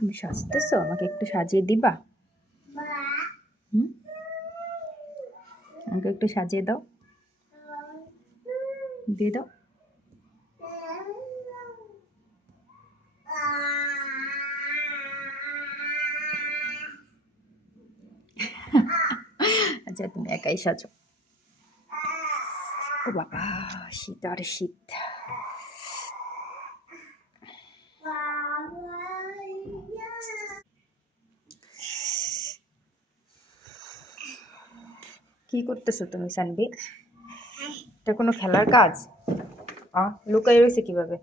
তুমি সাজতেছো, আমাকে একটু সাজিয়ে দিবা? হুম, আমাকে একটু সাজিয়ে দাও, দিয়ে দাও। আচ্ছা, তুমি একাই সাজো। ও বাবা, শীত আর শীত। কি করতেছো তুমি সানবি? এটা কোনো খেলার কাজ? লুকাই রয়েছে কিভাবে?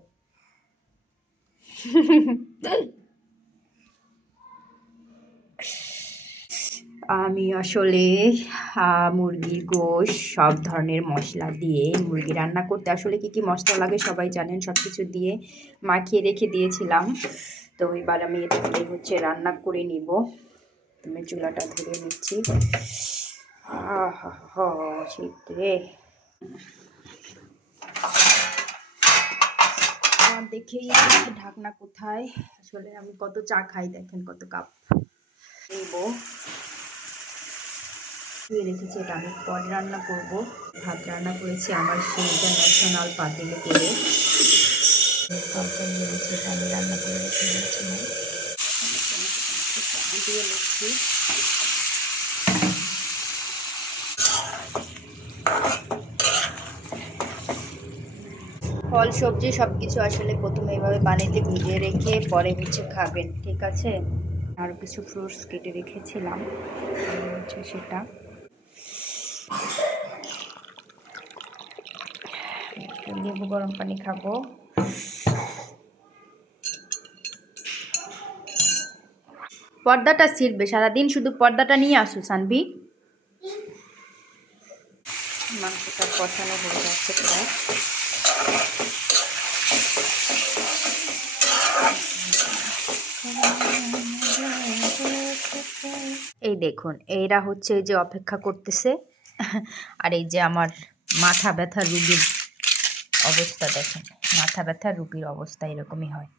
আমি আসলে মুরগির গোশ সব ধরনের মশলা দিয়ে মুরগি রান্না করতে আসলে কি কি মশলা লাগে সবাই জানেন, সব কিছু দিয়ে মাখিয়ে রেখে দিয়েছিলাম। তো এবার আমি এটাকে হচ্ছে রান্না করে নিব। আমি চুলাটা ধরে নিচ্ছি। শীত রে। দেখেই ঢাকনা কোথায়, আসলে আমি কত চা খাই দেখেন, কত কাপ নিব। রেখেছি, এটা আমি পরে রান্না করব। ভাত রান্না করেছি আমার সেই ইন্টারন্যাশনাল পাতিলে করে। তরকারি রয়েছে, এটা আমি রান্না করে রেখে দিয়েছিলাম। দিয়ে নিচ্ছি। ফল সবজি সব কিছু আসলে প্রথমে এইভাবে পানিতে ভিজিয়ে রেখে পরে হচ্ছে খাবেন, ঠিক আছে? আরও কিছু ফ্রুটস কেটে রেখেছিলাম, হচ্ছে সেটা। লেবু গরম পানি খাবো। পর্দাটা ছিঁড়বে, সারাদিন শুধু পর্দাটা নিয়ে আসো সানভি। মাংসটা কষানো হয়ে যাচ্ছে প্রায়। এই দেখুন, এরা হচ্ছে এই যে অপেক্ষা করতেছে, আর এই যে আমার মাথা ব্যথা রুগীর অবস্থা দেখেন। মাথা ব্যথা রুগীর অবস্থা এরকমই হয়।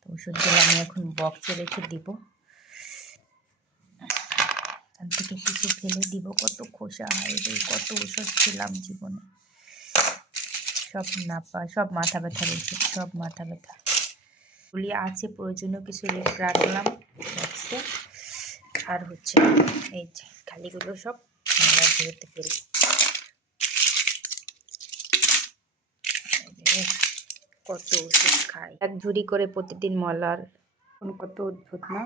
তো ওষুধগুলো আমি এখন বক্সে রেখে দিব। তার থেকে কিছু ফেলে দিব, কত খোসা হয়, কত ওষুধ খেলাম জীবনে। সব সব মাথা ব্যথার ওষুধ, সব মাথা ব্যথা গুলি আছে, প্রয়োজনীয় কিছু রাখলাম বক্সে। আর হচ্ছে এই যে খালিগুলো সব আমরা ধরতে ফেলি। কত ওষুধ খাই, এক ঝুড়ি করে প্রতিদিন মলার। কত অদ্ভুত না?